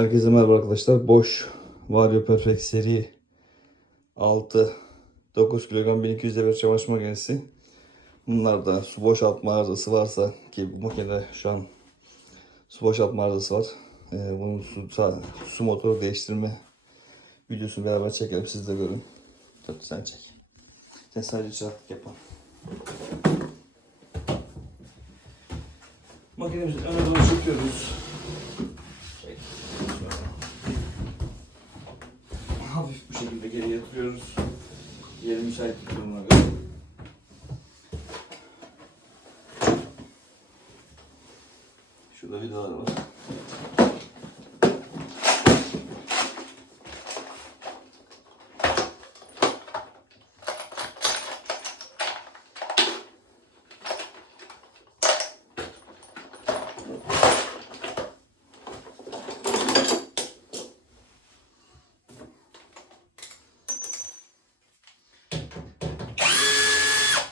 Herkese merhaba arkadaşlar. Boş Vario Perfect seri 6 9 kilogram 1200 devir çamaşır makinesi. Bunlarda su boşaltma arızası varsa ki bu makinede şu an su boşaltma arızası var. Ee, bunun su, su motoru değiştirme videosunu beraber çekelim siz de görün. Tabii sen çek. Sen sadece çıraklık yapan. Makinemizi öne doğru çekiyoruz. Çek. Hafif bu şekilde geri yatırıyoruz. Yeri müsaitlik durumuna göre. Şurada vidalar var.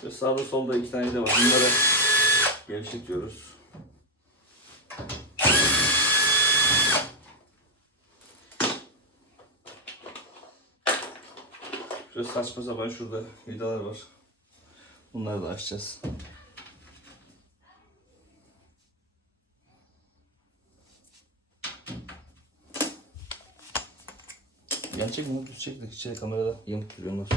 Ve sağda solda iki tane de var. Bunları gevşetiyoruz. Şöyle saçma sapan şurada vidalar var. Bunları da açacağız. Gerçek mi? Düz çektik. İçeri kamerada yamuk duruyorlar.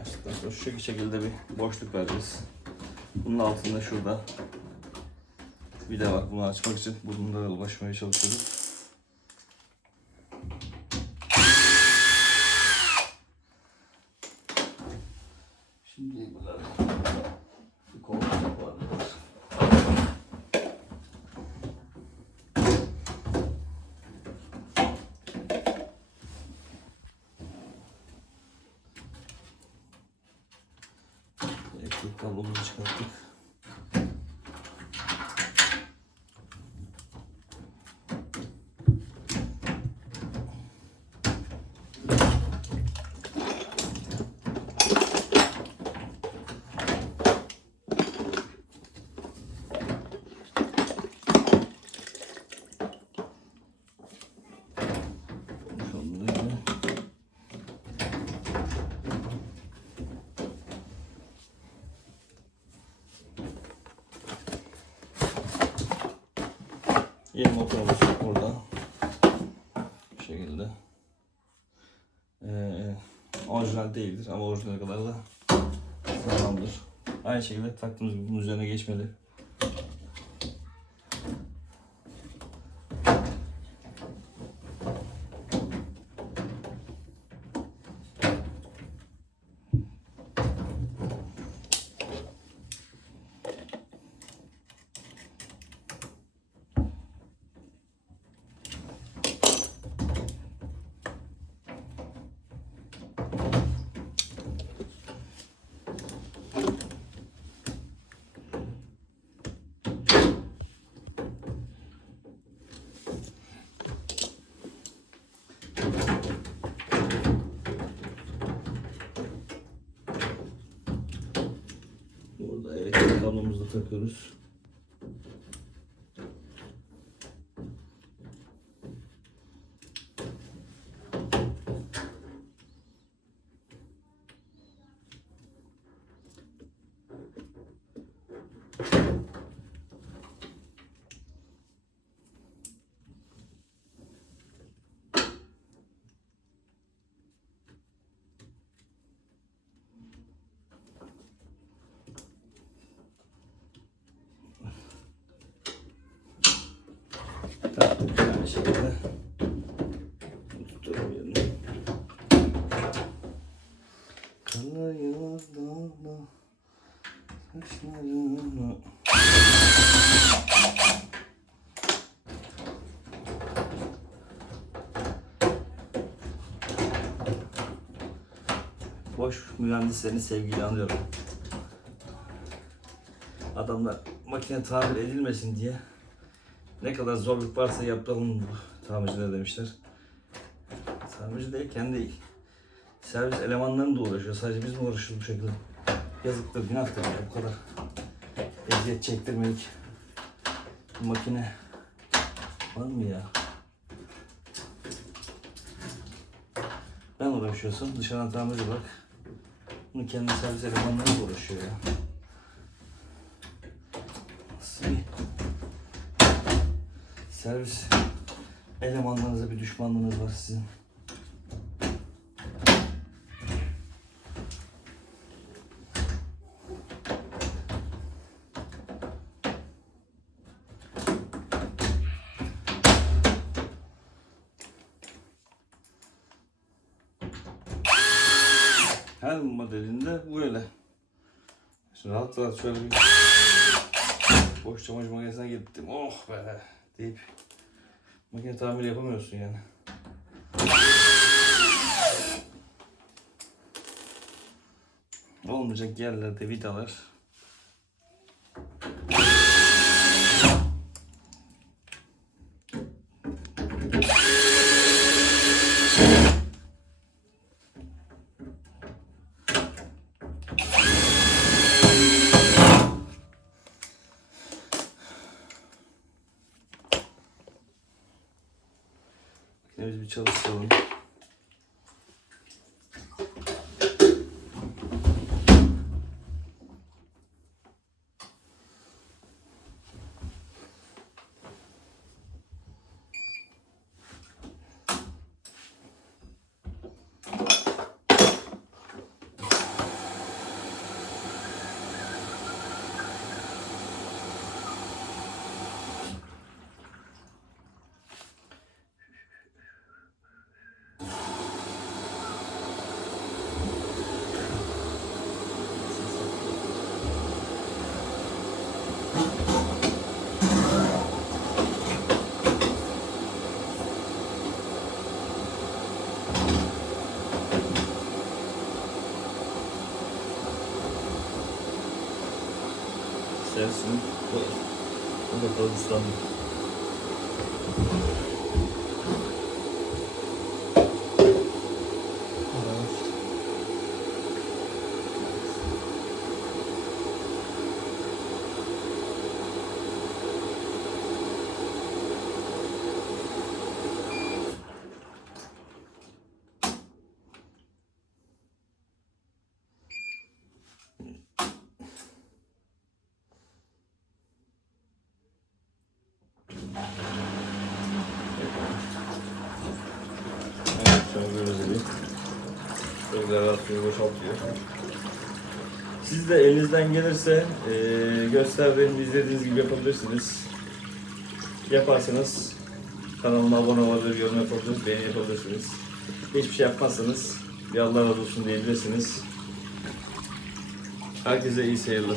Açtıktan sonra şu şekilde bir boşluk vereceğiz. Bunun altında şurada bir de bak bunu açmak için bununla ulaşmaya çalışıyoruz. 다 먹는 시간 끝. Yeni motorumuz burada. Bu şekilde. Ee, orijinal değildir ama orijinal kadar da sağlamdır. Aynı şekilde taktığımız gibi bunun üzerine geçmeli. Burada elektrik kablomuzu da takıyoruz. Yerine. Kanıyor dağla saçlarına. Boş mühendislerini sevgiyle anıyorum. Adamlar makine tamir edilmesin diye ne kadar zorluk varsa yapalım tamirciler demişler. Tamirci de kendi servis elemanlarını da uğraşıyor. Sadece biz mi uğraşıyoruz bu şekilde? Yazıktır, günahtır ya bu kadar. Eziyet çektirmedik. Bu makine var mı ya? Ben uğraşıyorsam dışarıdan tamirci bak. Bunu kendi servis elemanları uğraşıyor ya. Nasıl bir servis elemanlarınıza bir düşmanlığınız var sizin. Her modelinde böyle. Şimdi rahat rahat şöyle bir boş çamaşır makinesine gittim. Oh be deyip makine tamir yapamıyorsun yani. Olmayacak yerlerde vidalar. Makinemizi bir çalıştıralım. Servisini bu, bu da gördüğünüz gibi. Rahat bir boşaltıyor. Siz de elinizden gelirse eee gösterdiğim, izlediğiniz gibi yapabilirsiniz. Yaparsanız kanalıma abone olabilir, yorum yapabilirsiniz, beğeni yapabilirsiniz. Hiçbir şey yapmazsanız bir Allah razı olsun diyebilirsiniz. Herkese iyi seyirler.